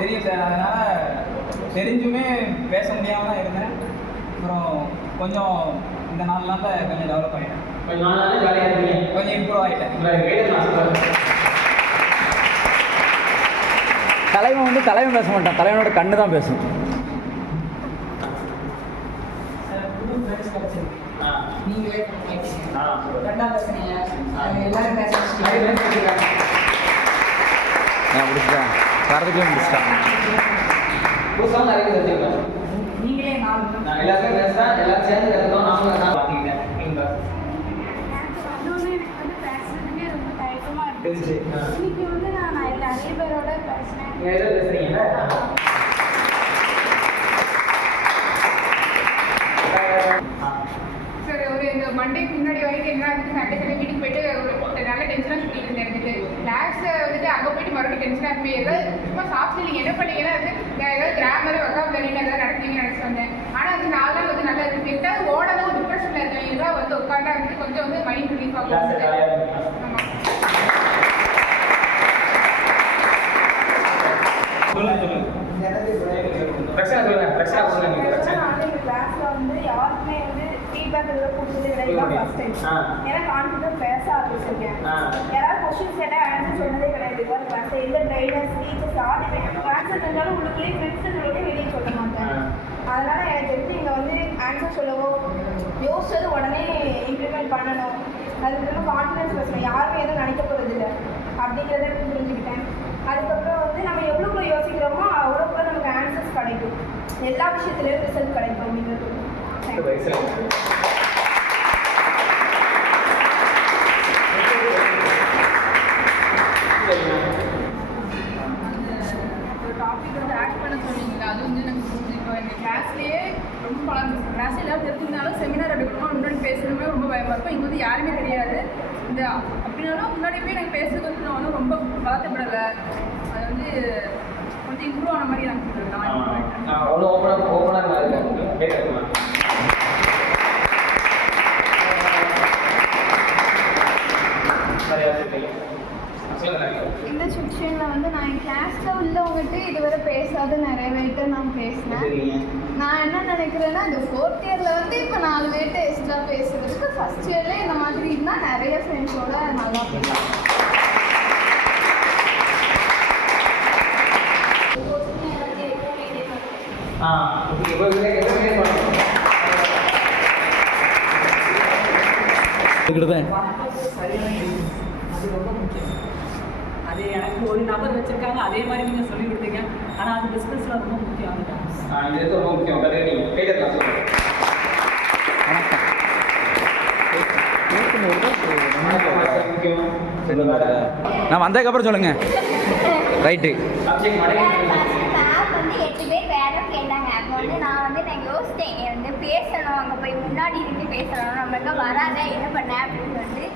தெரியும் சார். அதனால் தெரிஞ்சுமே பேச முடியாமல் தான் இருந்தேன். அப்புறம் கொஞ்சம் இந்த 4 நாளில் கொஞ்சம் டெவலப் ஆகிட்டேன். கொஞ்சம் 4 நாள் ஜாலியாக இருக்கீங்க, கொஞ்சம் இம்ப்ரூவ் ஆகிட்டேன். தலைவன் வந்து தலைவன் பேச மாட்டான், தலைவனோட கண்ணு தான் பேசும். நீங்களே ரெண்டாவது சொன்னீங்க, எல்லாரும் பேசுறேன். நான் முடிச்சிட்டேன், வரதுக்குள்ளே முடிச்சிட்டேன். புதுசாக நிறைய தெரிஞ்சுக்கலாம். நீங்களே நான் எல்லாருமே பேசுகிறேன், எல்லாரும் சேர்ந்து கற்றுக்கணும். நானும் நான் பார்த்துக்கிட்டேன். இன்னைக்கு வந்து நான் நிறைய பேரோட பேசினேன். எதை பேசுறீங்க? சார் ஒரு இந்த மண்டேக்கு முன்னாடி வரைக்கும் என்ன ஆகுது, சண்டே வீட்டுக்கு போயிட்டு ஒரு நல்ல டென்ஷனாக சுற்றிட்டு இருந்தேன். இருந்துட்டு கிளாஸை வந்துட்டு அங்கே போயிட்டு மறுபடியும் டென்ஷனாக இருப்பேன். ஏதாவது சும்மா சாப்பிட்டு நீங்கள் என்ன பண்ணீங்கன்னா அது ஏதாவது கிராமர் வக்காபுலரின்னு ஏதாவது நடத்தீங்கன்னு நினச்சி வந்தேன். ஆனால் அது 4 நாள் வந்து நல்லா இருக்கு. எதாவது ஓடவும் டிப்ரெஷனில் இருக்கேன். ஏதாவது வந்து உட்காண்டா வந்து கொஞ்சம் வந்து மைண்ட் ரிலீஃப் ஆகும். ஆமாம். கிளாஸ்ல வந்து யாருக்குமே வந்து ஃபீட்பேக் எதுவும் கொடுத்தது கிடையாது. ஃபர்ஸ்ட் டைம் ஏன்னா கான்ஃபிடன்ட் பேச ஆரம்பிச்சிருக்கேன். யாராவது கொஸ்டின்ஸ் கேட்டால் ஆன்சர் சொன்னதே கிடையாது. கிளாஸ் எந்த ட்ரைனர்ஸ் டீச்சர்ஸ் யாருமே ஆன்சர் செஞ்சாலும் உள்ளுக்குள்ளேயே ஃப்ரெண்ட்ஸ் வெளியே சொல்ல மாட்டேன். அதனால எனக்கு தெரிஞ்சு இங்கே வந்து ஆன்சர் சொல்லவோ யோசிச்சது உடனே இம்ப்ளிமெண்ட் பண்ணணும். அதுக்கப்புறம் கான்ஃபிடன்ஸ் பேசணும், யாருமே எதுவும் நினைக்க போகிறது இல்லை அப்படிங்கிறத புரிஞ்சுக்கிட்டேன். அதுக்கப்புறம் வந்து நம்ம எவ்வளோக்குள்ள யோசிக்கிறோமோ அவ்வளோக்குள்ள நமக்கு ஆன்சர்ஸ் கிடைக்கும், எல்லா விஷயத்துலேயும் ரிசல்ட் கிடைக்கும் அப்படிங்கிறது. டாபிக் வந்து ஆக்ட் பண்ண சொன்னீங்களா, அது வந்து எனக்கு இப்போ எங்கள் கிளாஸ்லேயே ரொம்ப பழம். கிளாஸ் எல்லாம் தெரிஞ்சிருந்தாலும் செமினார் எடுக்கணுமா முன்னாடி பேசணுமே ரொம்ப பயமாக இருக்கும். இங்கே வந்து யாருமே தெரியாது. இந்த அப்படின்னாலும் முன்னாடி போய் எனக்கு பேசுறது வந்து நான் வந்து ரொம்ப பலத்தப்படலை. அது வந்து கொஞ்சம் இம்ப்ரூவ் ஆன மாதிரி எனக்கு சொல்லிருக்கேன். அவ்வளோ ஓப்பனாக இருக்கேன். இந்த செக்ஷனில் வந்து நான் என் கிளாஸில் உள்ளவங்ககிட்ட இதுவரை பேசாத நிறைய பேர்கிட்ட நான் பேசினேன். நான் என்ன நினைக்கிறேன்னா இந்த 4th இயரில் வந்து இப்போ 4 பேர்கிட்ட எக்ஸ்ட்ரா பேசுகிறதுக்கு ஃபஸ்ட் இயரில் இந்த மாதிரி இருந்தால் நிறைய ஃப்ரெண்ட்ஸோட நல்லா பேசலாம். அது ரொம்ப முக்கியம். அது எனக்கு ஒரு நபர் வச்சுருக்காங்க, அதே மாதிரி நீங்கள் சொல்லி கொடுத்தீங்க. ஆனால் அது பிஸ்னஸில் ரொம்ப முக்கியம். இது ரொம்ப முக்கியம். நான் வந்ததுக்கப்புறம் சொல்லுங்க. ரைட்டு. வந்து 8 பேர் வேறு கேட்டாங்க. அப்போ வந்து நான் யோசித்தேன், வந்து பேசணும், அங்கே போய் முன்னாடி இருந்து பேசணும், நம்மளுக்கு வராத என்ன பண்ண அப்படின்னு சொல்லிட்டு.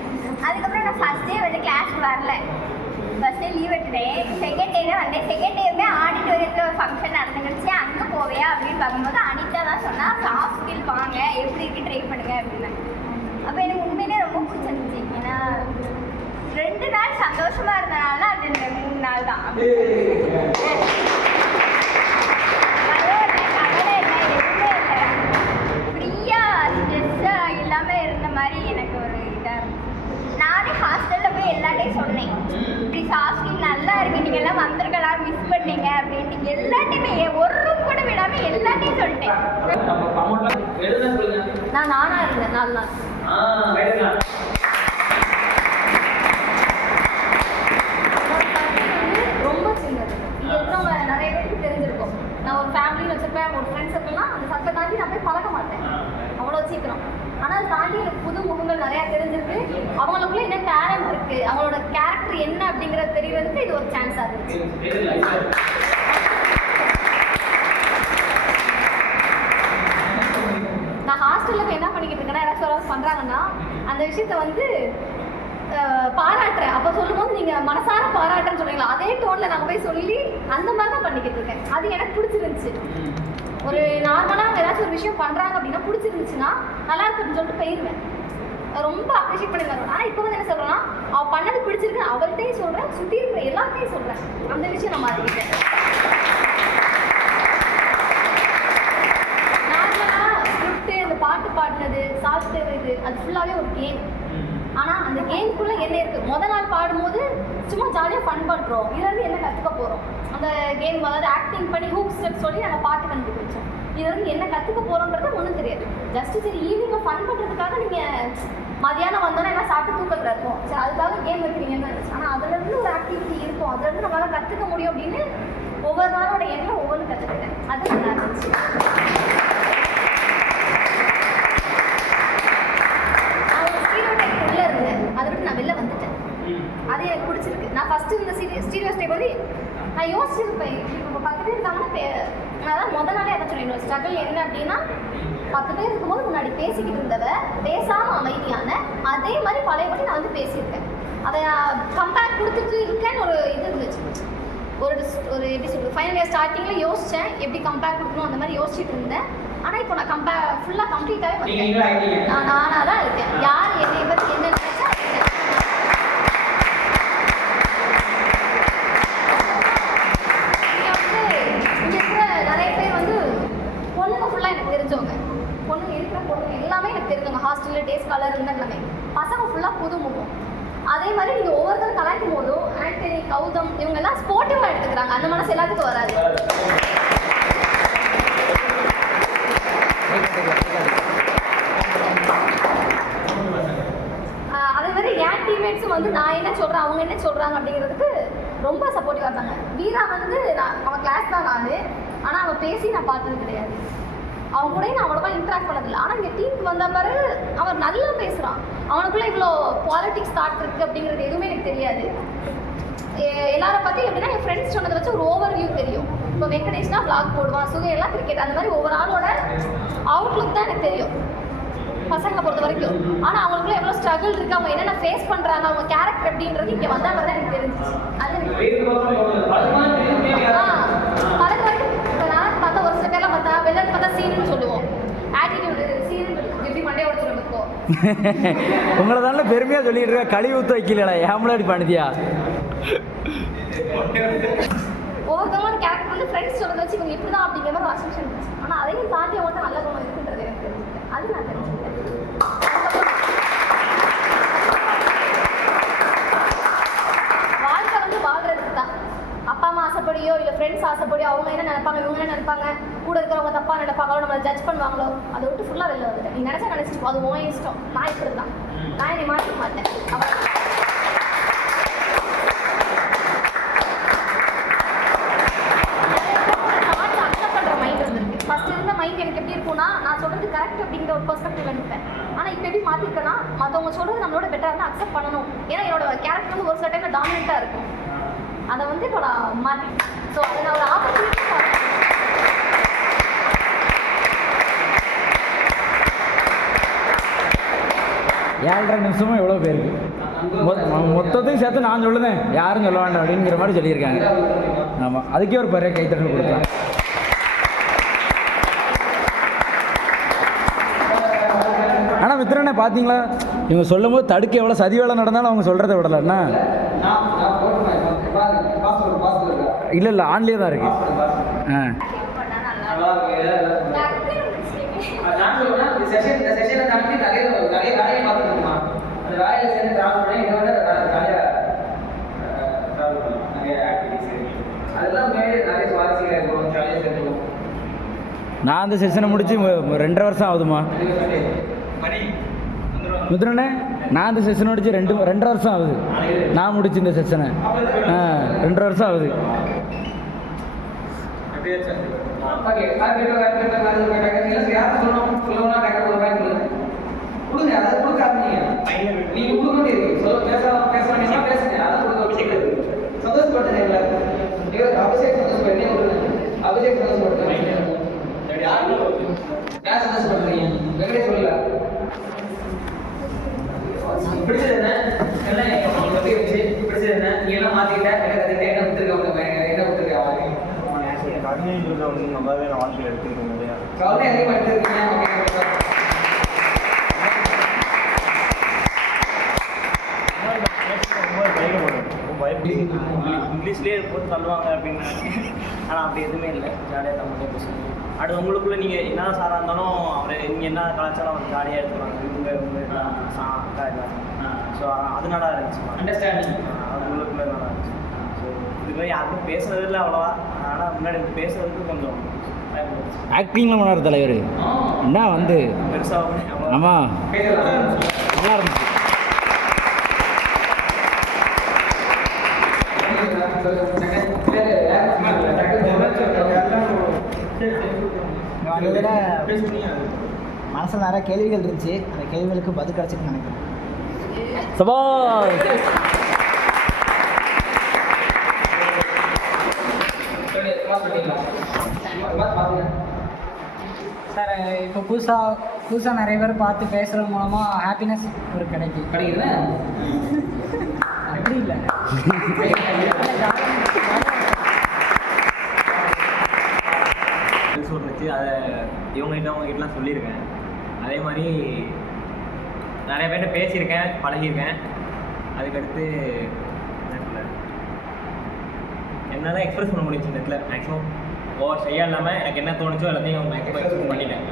அதுக்கப்புறம் நான் ஃபஸ்ட் டே வந்து கிளாஸ்க்கு வரல. ஃபஸ்ட் டே லீவ் எடுத்துட்டேன். செகண்ட் டே தான் வந்தேன். செகண்ட் டேவுமே ஆடிட்டோரியத்தில் ஒரு ஃபங்க்ஷன் நடந்துச்சு. அங்கே போவியா அப்படின்னு பார்க்கும்போது அனிதா தான் சொன்னால் சாஃப்ட் ஸ்கில் வாங்க, எப்படி இருக்கு ட்ரை பண்ணுங்க அப்படின்னு. அப்போ எனக்கு உண்மையிலே ரொம்ப பிடிச்சிருந்துச்சு. ஏன்னா 2 நாள் சந்தோஷமாக இருந்தனால அது இந்த 3 நாள் தான். எல்லாத்தையும் சொன்னேன், இப்படி சாஸ்கிங் நல்லா இருக்கு, நீங்க எல்லாம் வந்திருக்கலாம், மிஸ் பண்ணீங்க அப்படின்ட்டு எல்லாத்தையுமே ஒரு ரூம் கூட விடாம எல்லாத்தையும் சொல்லிட்டேன். நான் நானா இருந்தேன் 4 நாள். ரொம்ப சின்னது. இருக்கிறவங்க நிறைய பேருக்கு தெரிஞ்சிருக்கும். நான் ஒரு ஃபேமிலின்னு வச்சிருப்பேன், ஒரு ஃப்ரெண்ட்ஸ் இருக்கலாம். அந்த சட்டை தாண்டி நான் போய் பழக மாட்டேன் அவ்வளோ சீக்கிரம். ஆனால் அதை தாண்டி எனக்கு புது முகங்கள் நிறையா தெரிஞ்சிருக்கு. அவங்களுக்குள்ள என்ன டேலண்ட் இருக்கு, அவங்களோட கேரக்டர் என்ன அப்படிங்கிறது தெரியறதுக்கு இது ஒரு சான்ஸாக இருந்துச்சு. நான் ஹாஸ்டலில் போய் என்ன பண்ணிக்கிட்டு இருக்கேன்னா, யாராச்சும் பண்ணுறாங்கன்னா அந்த விஷயத்த வந்து பாராட்டுறேன். அப்போ சொல்லும்போது நீங்கள் மனசார பாராட்டுறேன்னு சொல்றீங்களா, அதே டோனில் நாங்கள் போய் சொல்லி அந்த மாதிரி தான் பண்ணிக்கிட்டு இருக்கேன். அது எனக்கு பிடிச்சிருந்துச்சு. ஒரு நார்மலாக அவங்க ஏதாச்சும் ஒரு விஷயம் பண்ணுறாங்க அப்படின்னா பிடிச்சிருந்துச்சுன்னா நல்லா இருக்குன்னு சொல்லிட்டு போயிடுவேன். ரொம்ப அப்ரிஷியேட் பண்ணி தருவேன். ஆனால் இப்போ வந்து என்ன சொல்கிறேன்னா, அவள் பண்ணது பிடிச்சிருக்கு, அவள்கிட்டையும் சொல்கிறேன், சுற்றி இருக்கிற எல்லாத்தையும் சொல்கிறேன். அந்த விஷயம் நான் மாற்றிக்கிட்டேன். கேமுக்குள்ளே என்ன இருக்குது? முதல் நாள் பாடும்போது சும்மா ஜாலியாக ஃபன் பண்ணுறோம், இதுலேருந்து என்ன கற்றுக்க போகிறோம்? அந்த கேம் அதாவது ஆக்டிங் பண்ணி ஹூக் ஸ்டெப் சொல்லி நாங்கள் பாட்டு கண்டுபிடிச்சோம். இதுலேருந்து என்ன கற்றுக்க போகிறோன்றது ஒன்றும் தெரியாது. ஜஸ்ட்டு சரி ஈவினிங் ஃபன் பண்ணுறதுக்காக நீங்கள் மதியானம் வந்தோன்னா எல்லாம் சாப்பிட்டு தூக்கத்தில் இருக்கும், சரி அதுக்காக கேம் வைக்கிறீங்கன்னு இருந்துச்சு. ஆனால் அதுலேருந்து ஒரு ஆக்டிவிட்டி இருக்கும், அதுலேருந்து நம்மளால் கற்றுக்க முடியும் அப்படின்னு ஒவ்வொரு நாளோட எண்ணம் ஒவ்வொன்றும் கற்றுக்கிட்டேன். அது நல்லா இருந்துச்சு. உள்ளே இருந்தேன், அதை விட்டு நான் வெளில வந்துட்டேன். அது எனக்கு பிடிச்சிருக்கு. நான் ஃபஸ்ட்டு இந்த ஸ்டீரியோ ஸ்டேப் வந்து நான் யோசிச்சிருப்பேன், இப்போ 10 பேர் இருக்காங்கன்னா அதான் முதல் நாளே அதை சொல்லிடுவேன். ஸ்ட்ரகிள் என்ன அப்படின்னா 10 பேர் இருக்கும்போது முன்னாடி பேசிக்கிட்டு இருந்தவ பேசாமல் அமைதியான அதே மாதிரி பழையபடி நான் வந்து பேசியிருக்கேன். அதை கம்பேர் கொடுத்துட்டு இருக்கேன்னு ஒரு இது இருந்துச்சு. ஒரு எப்படி சொல்கிறது, ஃபைனல் இயர் ஸ்டார்டிங்கில் யோசித்தேன் எப்படி கம்பேர் கொடுக்கணும் அந்த மாதிரி யோசிச்சுட்டு இருந்தேன். ஆனால் இப்போ நான் ஃபுல்லாக கம்ப்ளீட்டாகவே நானாக தான் இருக்கேன். யார் என்னை பற்றி என்ன நினைச்சா இங்கே இருக்கிற நிறைய பேர் வந்து பொண்ணுங்க ஃபுல்லாக எனக்கு தெரிஞ்சவங்க, பொண்ணுங்க இருக்கிற பொண்ணுங்க எல்லாமே எனக்கு தெரிஞ்சவங்க. ஹாஸ்டலில் டேஸ் காலர் இருந்தால் எல்லாமே பசங்க ஃபுல்லாக புது முகம். அதே மாதிரி நீங்கள் ஒவ்வொருத்தரும் கலாய்க்கும் போதும் ஆண்டனி, கௌதம் இவங்கெல்லாம் ஸ்போர்ட்டிவாக எடுத்துக்கிறாங்க. அந்த மனசு எல்லாத்துக்கும் வராது. அதே மாதிரி என் டீம்மேட்ஸும் வந்து நான் என்ன சொல்கிறேன் அவங்க என்ன சொல்கிறாங்க அப்படிங்கிறதுக்கு ரொம்ப சப்போர்ட்டிவாக இருந்தாங்க. வீரா வந்து அவன் கிளாஸ் தான் நான், ஆனால் அவன் பேசி நான் பார்த்தது கிடையாது. அவன் கூட நான் அவ்வளோவா இன்ட்ராக்ட் பண்ணதில்லை. ஆனால் இங்கே டீமுக்கு வந்த பிறகு அவன் நல்லா பேசுகிறான். அவனுக்குள்ளே இவ்வளோ பாலிட்டிக்ஸ் தாட் இருக்குது அப்படிங்கிறது எதுவுமே எனக்கு தெரியாது. எல்லாரை பற்றி எப்படின்னா என் ஃப்ரெண்ட்ஸ் சொன்னதை வச்சு ஒரு ஓவர் வியூ தெரியும். இப்போ வெங்கடேஷ்னா விளாக் போடுவான், சுகையெல்லாம் கிரிக்கெட், அந்த மாதிரி ஒவ்வொரு ஆளோட அவுட்லுக் தான் எனக்கு தெரியும் பசங்களை பொறுத்த வரைக்கும். ஆனால் அவங்களுக்குள்ள எவ்வளோ ஸ்ட்ரகிள் இருக்குது, அவங்க என்னென்ன ஃபேஸ் பண்ணுறாங்க, அவங்க கேரக்டர் எப்படின்றது இங்கே வந்தால் தான் எனக்கு தெரிஞ்சிச்சு. அது பழக வரைக்கும் இப்போ நான் பார்த்தா ஒரு சில பேர்லாம் பார்த்தா வெள்ளன்னு பார்த்தா சீனுன்னு சொல்லுவோம். ஆட்டிடியூடு சீனு எப்படி மண்டையை உடச்சு நமக்கும் உங்களை தானே பெருமையாக சொல்லிட்டு இருக்கா, கழுவி ஊற்ற வைக்கலடா ஏம்லாடி பண்ணிட்டியா? ஒவ்வொருத்தவங்களோட கேரக்டர் வந்து ஃப்ரெண்ட்ஸ் சொல்கிறத வச்சு இவங்க இப்படி தான் அப்படிங்கிற மாதிரி அசம்ஷன் இருந்துச்சு. ஆனால் அதையும் தாண்டி அவங்கள்ட்ட நல்ல குணம் இருக்குன்றது எனக்கு தெரிஞ்சுக்கிட்டேன். அது நான் தெரிஞ்சுக்கிட்டேன். வாழ்க்கை வந்து வாழ்கிறதுக்கு தான். அப்பா அம்மா ஆசைப்படியோ இல்லை ஃப்ரெண்ட்ஸ் ஆசைப்படியோ அவங்க என்ன நினைப்பாங்க, இவங்க என்ன நினைப்பாங்க, கூட இருக்கிறவங்க தப்பாக நினைப்பாங்களோ, நம்மளை ஜட்ஜ் பண்ணுவாங்களோ, அதை விட்டு ஃபுல்லாக வெளில வந்துட்டேன். நீ நினச்சா நினச்சிட்டு அது உன் இஷ்டம். நான் இப்படி தான், நான் என்னை மாற்றிக்க மாட்டேன். ஃபஸ்ட்டு இருந்த மைண்ட் எனக்கு எப்படி இருக்கும்னா நான் சொல்கிறது கரெக்ட் அப்படிங்கிற ஒரு பெர்ஸ்பெக்டிவ்ல இருப்பேன். ஆனால் இப்போ எப்படி மாற்றிருக்கேன்னா மற்றவங்க சொல்கிறது நம்மளோட பெட்டராக இருந்தால் அக்செப்ட் பண்ணணும். ஏன்னா என்னோட கேரக்டர் வந்து ஒரு சில டைமில் டாமினண்ட்டாக இருக்கும். அதை வந்து இப்போ நான் மாற்றிட்டேன். ஸோ அதை நான் ஒரு ஆப்பர்ச்சுனிட்டி பார்த்தேன். 7.5 நிமிஷமும் எவ்வளோ பேருக்கு மொத்தத்தையும் சேர்த்து நான் சொல்லுதேன், யாரும் சொல்ல வேண்டாம் அப்படிங்கிற மாதிரி சொல்லியிருக்காங்க. ஆமாம், அதுக்கே ஒரு பெரிய கைத்தட்டல் கொடுக்கலாம். ஆனால் மித்திரனே பார்த்தீங்களா, இவங்க சொல்லும் போது தடுக்க எவ்வளோ சதி வேலை நடந்தாலும் அவங்க சொல்கிறத விடலன்னா இல்லை இல்லை ஆன்லேயே தான் இருக்கு. நான் அந்த செஷனை முடிச்சு 2.5 வருஷம் ஆகுதுமா மித்ரனே. நான் அந்த செஷன் முடிச்சு 2.5 வருஷம் ஆகுது. நான் முடிச்சு இந்த செஷனை 2.5 வருஷம் ஆகுது. பிடிச்சது என்ன பிடிச்சது என்ன நீ எல்லாம் மாத்திக்கிட்ட என்ன கொடுத்துருக்க என்ன கொடுத்துருக்க கவிதைன்றதை வந்து நல்லாவே நான் வாழ்க்கையில் எடுத்துக்கிட்டேன். நிறையா கவலை அதிகமாக எடுத்துருக்கீங்க. இங்கிலீஷ்லேயே போட்டு தள்ளுவாங்க அப்படின்னு நினைச்சேன். ஆனால் அப்படி எதுவுமே இல்லை, ஜாலியாக தமிழ்லேயே பேசுவாங்க. அது உங்களுக்குள்ளே நீங்கள் என்ன சாராக இருந்தாலும் அவர் நீங்கள் என்ன கலாச்சாரம் அவர் ஜாலியாக எடுத்துருவாங்க. இவங்க அக்கா எல்லாம் ஸோ அது நல்லா இருந்துச்சு. அண்டர்ஸ்டாண்டிங் அவங்களுக்குள்ள நல்லா இருந்துச்சு. ஸோ இதுமாதிரி யாருக்கும் பேசுறது இல்லை அவ்வளோவா, ஆனால் முன்னாடி பேசுறதுக்கு கொஞ்சம் ஆக்டிங்லாம் பண்ணார் தலைவர். என்ன வந்து பெருசாக ஆமாம் பேசலாம். நல்லா இருந்துச்சு. மனசில் நிறைய கேள்விகள் இருந்துச்சு, அந்த கேள்விகளுக்கு பதில் கிடச்சிட்டு நினைக்கிறேன். சபாஷ். சார் இப்போ புதுசாக நிறைய பேர் பார்த்து பேசுகிறது மூலமாக ஹாப்பினஸ் ஒரு கிடைக்குது. அப்படி இல்லை இருந்துச்சு. அதை அவங்ககிட்டலாம் சொல்லியிருக்கேன். அதே மாதிரி நிறைய பேர்கிட்ட பேசியிருக்கேன், பழகியிருக்கேன். அதுக்கடுத்து என்ன தான் எக்ஸ்பிரஸ் பண்ண முடியும் இந்த இடத்துல. மேக்ஸிமம் ஓவர் ஷையாக இல்லாமல் எனக்கு என்ன தோணுச்சோ எல்லாத்தையும் மேக்ஸிமம் எக்ஸ்பிரஸ் பண்ணிட்டேன்.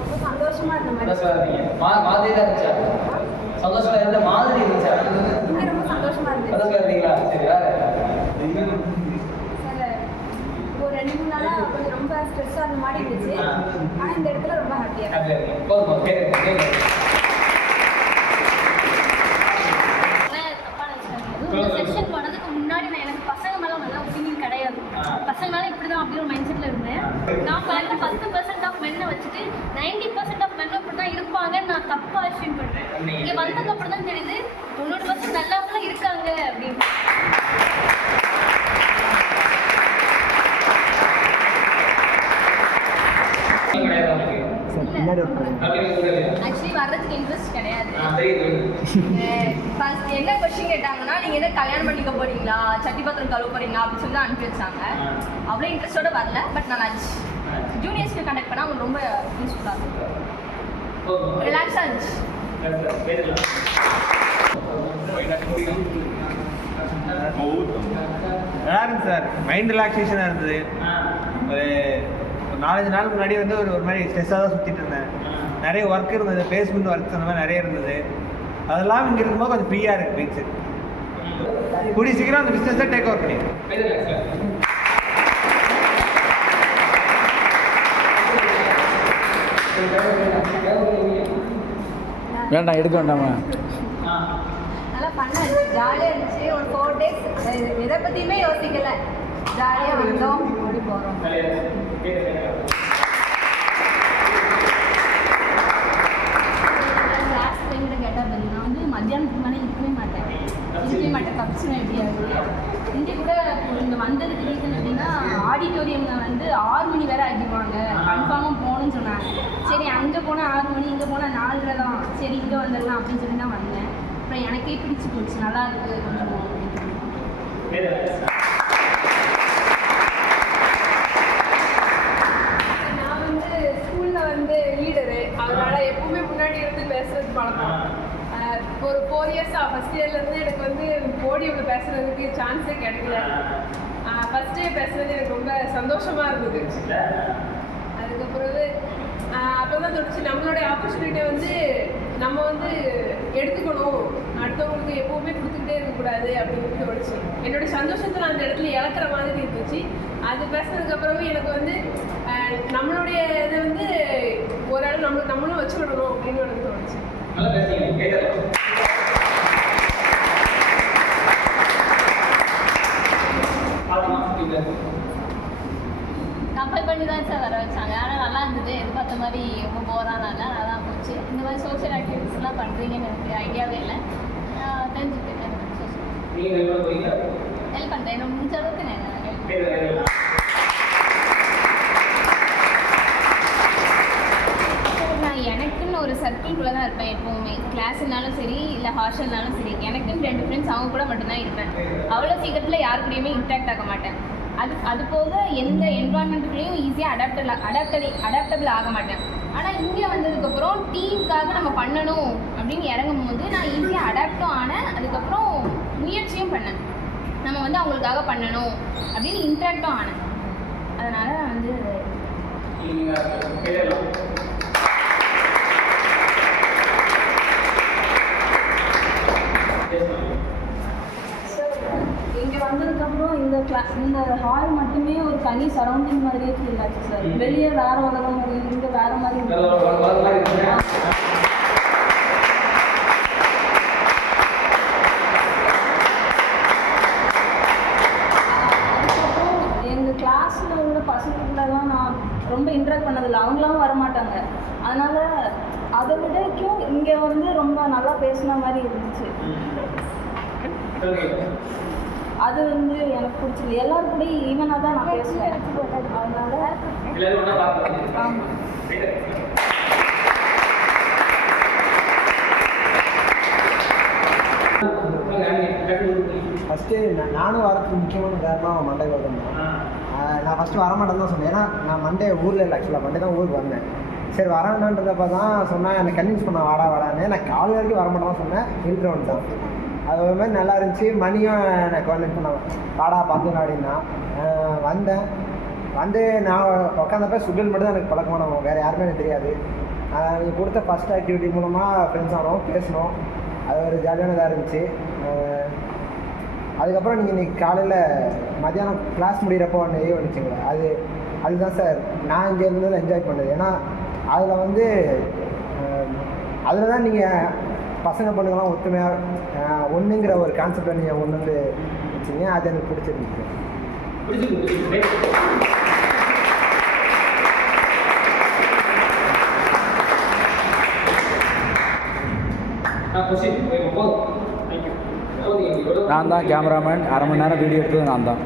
ரொம்ப சந்தோஷமா இருந்த மாதிரி தான் இருந்துச்சா? சந்தோஷமா இருந்த மாதிரி இருந்துச்சா? ரொம்ப சந்தோஷமா இருந்துச்சு. சந்தோஷமா இருந்தீங்களா? சரி, வேற ஒரு 2-3 நாளா கொஞ்சம் ரொம்ப ஸ்ட்ரெஸ்ஸாக இருந்த மாதிரி இருந்துச்சு. ஆனால் இந்த இடத்துல ரொம்ப ஹாப்பியாக போதும். செக்ஷன் போனதுக்கு முன்னாடி நான் எனக்கு பசங்க மேலே நல்லா ஒப்பீனியன் கிடையாது. பசங்களால இப்படி தான் அப்படி ஒரு மைண்ட் செட்டில் இருந்தேன். நான் பார்த்த 10% ஆஃப் மென்னை வச்சுட்டு 90% ஆஃப் மென் அப்படி தான் இருப்பாங்கன்னு நான் தப்பாக அசியூம் பண்ணுறேன். இங்கே வந்ததுக்கு அப்புறம் தான் தெரியுது 90% நல்லவங்களும் இருக்காங்க அப்படின்னு. ஆக்சுவலி வர்றதுக்கு இன்ட்ரெஸ்ட் கிடையாது. ஃபர்ஸ்ட் என்ன கொஸ்டின் கேட்டாங்கன்னா, நீங்கள் என்ன கல்யாணம் பண்ணிக்க போறீங்களா, சட்டி பாத்திரம் கழுவ போறீங்களா அப்படின்னு சொல்லி தான் அனுப்பி வச்சாங்க. அவ்வளோ இன்ட்ரெஸ்டோட வரல. பட் நான் ஜூனியர்ஸ்க்கு கண்டக்ட் பண்ணால் அவங்க ரொம்ப யூஸ்ஃபுல்லாக இருக்கும். ரிலாக்ஸாக இருந்துச்சு. நல்லா இருந்துச்சு சார். மைண்ட் ரிலாக்ஸேஷனாக இருந்தது. ஒரு 4-5 நாள் முன்னாடி வந்து ஒரு மாதிரி ஸ்ட்ரெஸ்ஸாக தான் சுற்றிட்டு இருந்தேன். நிறைய ஒர்க் இருந்தது, பிளேஸ்மெண்ட் ஒர்க் அந்த மாதிரி நிறைய இருந்தது. அதெல்லாம் இங்கே இருக்கும்போது கொஞ்சம் ஃப்ரீயாக இருக்குது மைண்ட் செட். கூடிய சீக்கிரம் அந்த பிஸ்னஸை டேக் ஓவர் பண்ணிடுறேன். வேண்டாம், எடுக்க வேண்டாமா? நல்லா ஃபன்னாக இருந்துச்சு, ஜாலியாக இருந்துச்சு. ஒரு 4 days எதை பற்றியுமே யோசிக்கலை, ஜாலியாக வந்தோம், அப்படி போகிறோம். கிளாஸ் டைம்ல கேட்டால் நான் வந்து மத்தியானத்துக்கு மேலே இருக்கவே மாட்டேன், தப்பிச்சுவேன் எப்படியாவது. இங்கே கூட இங்கே வந்ததுக்கு ரீசன் எப்படின்னா, ஆடிட்டோரியமில் வந்து 6 மணி வேறு ஆகிடுவாங்க, கன்ஃபார்மாக போகணும்னு சொன்னாங்க. சரி அங்கே போனால் 6 மணி, இங்கே போனால் 4:30 தான், சரி இங்கே வந்துடலாம் அப்படின்னு சொல்லி தான் வந்தேன். அப்புறம் எனக்கே பிடிச்சி போச்சு, நல்லா இருக்குது கொஞ்சம். நான் வந்து ஸ்கூலில் வந்து லீடரு, அதனால் எப்பவுமே முன்னாடி இருந்து பேசுறது பழக்கம். ஒரு 4 இயர்ஸாக ஃபஸ்ட் இயர்லேருந்து எனக்கு வந்து போடியமில் பேசுகிறதுக்கு சான்ஸே கிடைக்கல. ஃபஸ்ட் இயர் பேசுகிறது எனக்கு ரொம்ப சந்தோஷமாக இருந்தது. அதுக்கப்புறம் அப்போ தான் தோணுச்சு, நம்மளுடைய ஆப்பர்ச்சுனிட்டியை வந்து நம்ம வந்து எடுத்துக்கணும், அடுத்தவங்களுக்கு எப்போவுமே கொடுத்துக்கிட்டே இருக்கக்கூடாது அப்படின்னு தோணுச்சு. என்னோடய சந்தோஷத்தை நான் அந்த இடத்துல இழக்கிற மாதிரி இருந்துச்சு. அது பேசுனதுக்கப்புறமே எனக்கு வந்து நம்மளுடைய இதை வந்து ஓரளவு நம்மளும் வச்சுக்கிடணும் அப்படின்னு எனக்கு தோணுச்சு. கம்பல் பண்ணி தான் சார் வர வச்சாங்க. ஆனால் நல்லா இருந்தது, எதிர்பார்த்த மாதிரி ரொம்ப போரானால நல்லா போச்சு. இந்த மாதிரி சோஷியல் ஆக்டிவிட்டிஸ்லாம் பண்ணுறீங்கன்னு எனக்கு ஐடியாவே இல்லை, தெரிஞ்சுக்கிட்டேன். ஹெல்ப் பண்ணுறேன், எனக்கு முடிஞ்ச அளவுக்கு நான் ஹெல்ப். நான் எனக்குன்னு ஒரு சர்க்கிள்குள்ளே தான் இருப்பேன் எப்போவுமே. கிளாஸ்னாலும் சரி இல்லை ஹாஸ்டல்னாலும் சரி, எனக்குன்னு 2 ஃப்ரெண்ட்ஸ் அவங்க கூட மட்டும்தான் இருப்பேன். அவ்வளோ சீக்கிரத்தில் யாரு கூடயுமே இன்ட்ராக்ட் ஆக மாட்டேன். அது போக எந்த என்வாயன்மெண்ட்டுக்குள்ளேயும் ஈஸியாக அடாப்டபிள் ஆக மாட்டேன். ஆனால் இங்கே வந்ததுக்கப்புறம் டீமுக்காக நம்ம பண்ணணும் அப்படின்னு இறங்கும் போது நான் ஈஸியாக அடாப்டும் ஆனேன். அதுக்கப்புறம் முயற்சியும் பண்ணேன். நம்ம வந்து அவங்களுக்காக பண்ணணும் அப்படின்னு இன்ட்ராக்டும் ஆனேன். அதனால் வந்து இங்கே வந்ததுக்கப்புறம் இந்த ஹால் மட்டுமே ஒரு தனி சரௌண்டிங் மாதிரியே ஃபீல் ஆச்சு சார். வெளியே வேற உலகம் மாதிரி, இங்கே வேற மாதிரி எங்கள் கிளாஸில் உள்ள பசங்களெல்லாம் நான் ரொம்ப இன்ட்ராக்ட் பண்ணதில்லை, அவங்களாம் வரமாட்டாங்க. அதனால் அதை விடக்கும் இங்கே வந்து ரொம்ப நல்லா பேசின மாதிரி இருந்துச்சு. அது வந்து எனக்கு பிடிச்சது. எல்லாரும் கூட ஈவனாக தான் நான் பேசுவேன். அதனால ஆமாம். ஃபஸ்ட்டு நானும் வரதுக்கு முக்கியமான காரணம் மண்டே வரும் தான். நான் ஃபஸ்ட்டு வரமாட்டேன்னு தான் சொன்னேன். ஏன்னா நான் மண்டே ஊரில் இல்லை, ஆக்சுவலாக மண்டே தான் ஊருக்கு வந்தேன். சரி வரணுன்றப்ப தான் சொன்னேன், என்னை கன்வின்ஸ் பண்ண வாடான்னு. நான் கால் வரைக்கும் வரமாட்டேன்னு சொன்னேன், இருக்கிறவன் தான். அது ஒரு மாதிரி நல்லா இருந்துச்சு. மணியும் எனக்கு கான்டெக்ட் பண்ணாங்க, வாடா பார்த்துக்கலாம் அப்படின்னா. வந்து நான் உட்காந்தப்ப சுடில் மட்டும் தான் எனக்கு பழக்கமானவங்க, வேறு யாருமே எனக்கு தெரியாது. நீங்கள் கொடுத்த ஃபஸ்ட் ஆக்டிவிட்டி மூலமாக ஃப்ரெண்ட்ஸ் ஆனோம், பேசணும். அது ஒரு ஜாலியானதாக இருந்துச்சு. அதுக்கப்புறம் நீங்கள் இன்றைக்கி காலையில் மத்தியானம் கிளாஸ் முடிகிறப்போ ஒன்று வந்துச்சுங்களே, அதுதான் சார் நான் இங்கே இருந்ததில் என்ஜாய் பண்ணது. ஏன்னா அதில் வந்து அதில் தான் நீங்கள் பசங்க பொண்ணுங்களாம் ஒத்துமையாக ஒன்றுங்கிற ஒரு கான்செப்டை நீங்கள் ஒன்று வந்து வச்சிங்க. அது எனக்கு பிடிச்சிருந்துச்சு. நான் தான் கேமராமேன். அரை மணி நேரம் வீடியோ எடுத்தது நான் தான்.